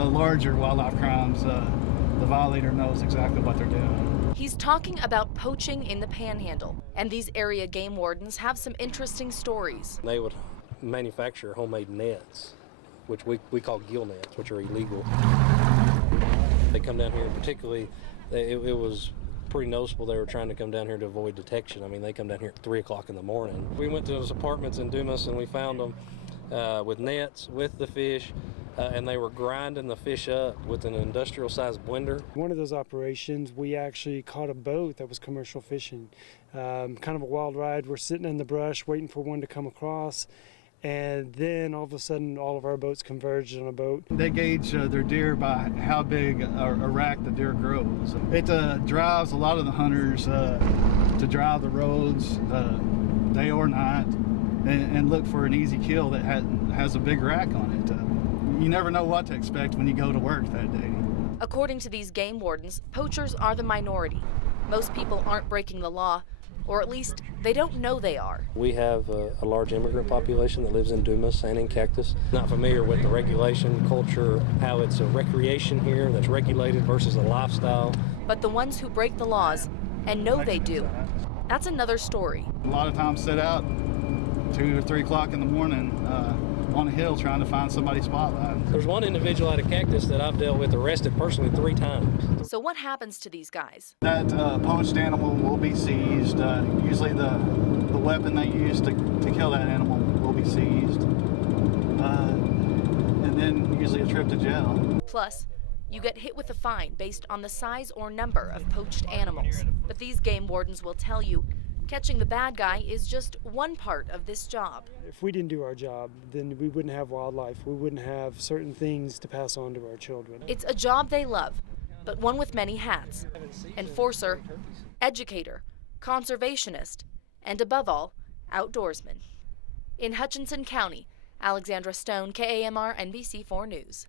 the larger wildlife crimes, the violator knows exactly what they're doing. He's talking about poaching in the Panhandle, and these area game wardens have some interesting stories. They would manufacture homemade nets, which we call gill nets, which are illegal. They come down here, particularly, it was pretty noticeable they were trying to come down here to avoid detection. I mean, they come down here at 3 o'clock in the morning. We went to those apartments in Dumas and we found them with nets, with the fish, and they were grinding the fish up with an industrial-sized blender. One of those operations, we actually caught a boat that was commercial fishing. Kind of a wild ride. We're sitting in the brush waiting for one to come across, and then all of a sudden all of our boats converged on a boat. They gauge their deer by how big a rack the deer grows. It drives a lot of the hunters to drive the roads day or night and look for an easy kill that has a big rack on it. You never know what to expect when you go to work that day. According to these game wardens, poachers are the minority. Most people aren't breaking the law, or at least they don't know they are. We have a large immigrant population that lives in Dumas and in Cactus. Not familiar with the regulation, culture, how it's a recreation here that's regulated versus a lifestyle. But the ones who break the laws and know they do, that's another story. A lot of times sit out 2 or 3 o'clock in the morning on a hill trying to find somebody's spotlight. There's one individual out of Cactus that I've dealt with arrested personally 3 times. So what happens to these guys? That poached animal will be seized. Usually the weapon they use to kill that animal will be seized. And then usually a trip to jail. Plus, you get hit with a fine based on the size or number of poached animals. But these game wardens will tell you catching the bad guy is just one part of this job. If we didn't do our job, then we wouldn't have wildlife. We wouldn't have certain things to pass on to our children. It's a job they love, but one with many hats. Enforcer, educator, conservationist, and above all, outdoorsman. In Hutchinson County, Alexandra Stone, KAMR NBC4 News.